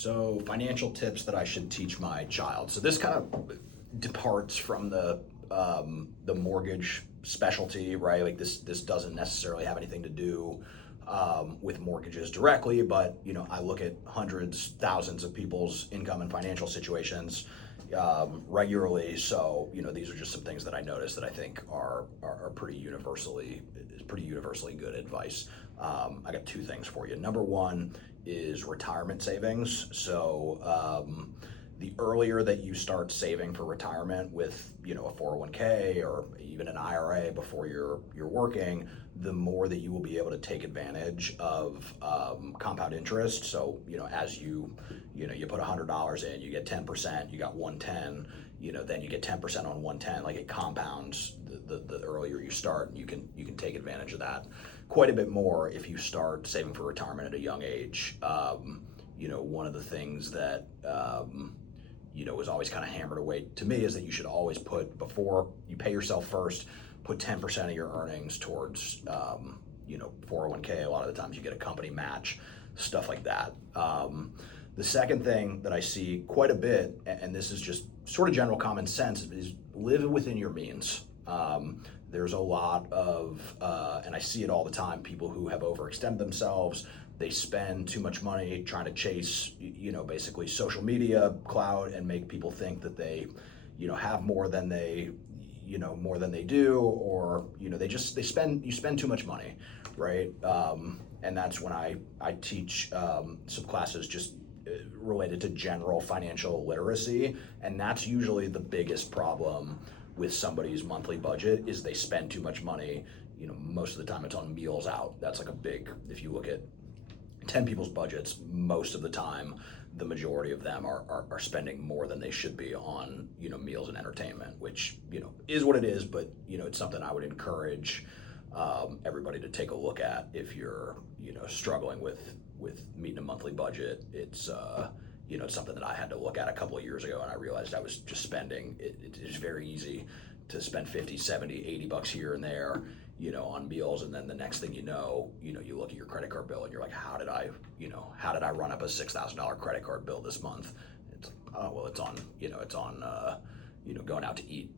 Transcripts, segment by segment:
So financial tips that I should teach my child. So this kind of departs from the mortgage specialty, right? Like this doesn't necessarily have anything to do with mortgages directly, but I look at hundreds, thousands of people's income and financial situations regularly. So these are just some things that I notice that I think are pretty universally good advice. I got two things for you. Number one is retirement savings. So the earlier that you start saving for retirement with a 401k or even an IRA before you're working, the more that you will be able to take advantage of compound interest. So as you put $100 in, you get 10%, you got 110, then you get 10% on 110. Like it compounds the earlier you start, and you can take advantage of that quite a bit more if you start saving for retirement at a young age. One of the things that was always kind of hammered away to me is that you should always put, before you pay yourself first, put 10% of your earnings towards 401k. A lot of the times you get a company match, stuff like that. The second thing that I see quite a bit, and this is just sort of general common sense, is live within your means. There's a lot of, and I see it all the time, people who have overextended themselves. They spend too much money trying to chase, basically social media clout and make people think that they, have more than they do, or you spend too much money, right? And that's when I teach some classes just related to general financial literacy, and that's usually the biggest problem with somebody's monthly budget is they spend too much money. Most of the time it's on meals out. That's like if you look at 10 people's budgets, most of the time the majority of them are spending more than they should be on meals and entertainment, which is what it is, but it's something I would encourage everybody to take a look at if you're struggling with meeting a monthly budget. It's it's something that I had to look at a couple of years ago, and I realized I was just spending. It is very easy to spend 50, 70, 80 bucks here and there on meals, and then the next thing you look at your credit card bill and you're like, how did I run up a $6,000 credit card bill this month? It's like, oh well, it's on going out to eat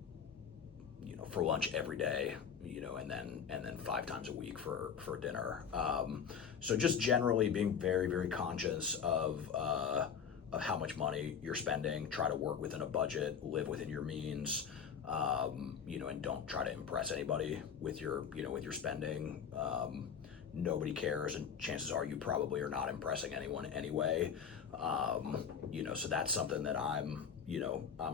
for lunch every day, and then 5 times a week for dinner. So just generally being very, very conscious of how much money you're spending. Try to work within a budget, live within your means. And don't try to impress anybody with your spending. Nobody cares, and chances are you probably are not impressing anyone anyway. So that's something that I'm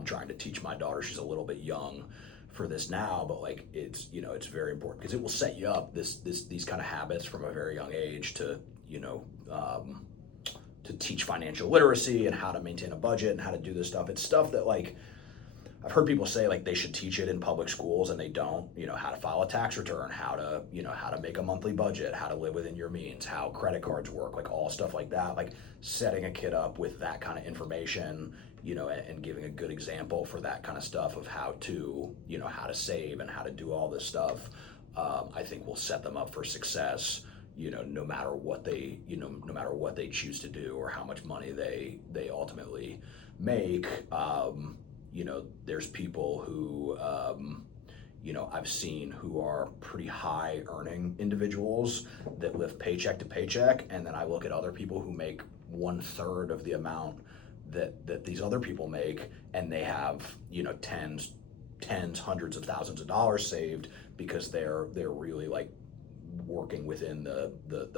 trying to teach my daughter. She's a little bit young for this now, but like it's very important because it will set you up these kind of habits from a very young age to teach financial literacy and how to maintain a budget and how to do this stuff. It's stuff that like I've heard people say like they should teach it in public schools, and they don't. How to file a tax return, how to make a monthly budget, how to live within your means, how credit cards work, like all stuff like that. Like setting a kid up with that kind of information, and giving a good example for that kind of stuff of how to save and how to do all this stuff, I think will set them up for success. No matter what they choose to do or how much money they ultimately make. There's people who, I've seen who are pretty high earning individuals that live paycheck to paycheck. And then I look at other people who make 1/3 of the amount that these other people make, and they have, tens, hundreds of thousands of dollars saved because they're really like working within the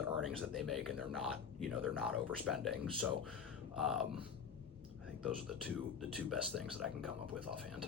earnings that they make, and they're not overspending. So, I think those are the two best things that I can come up with offhand.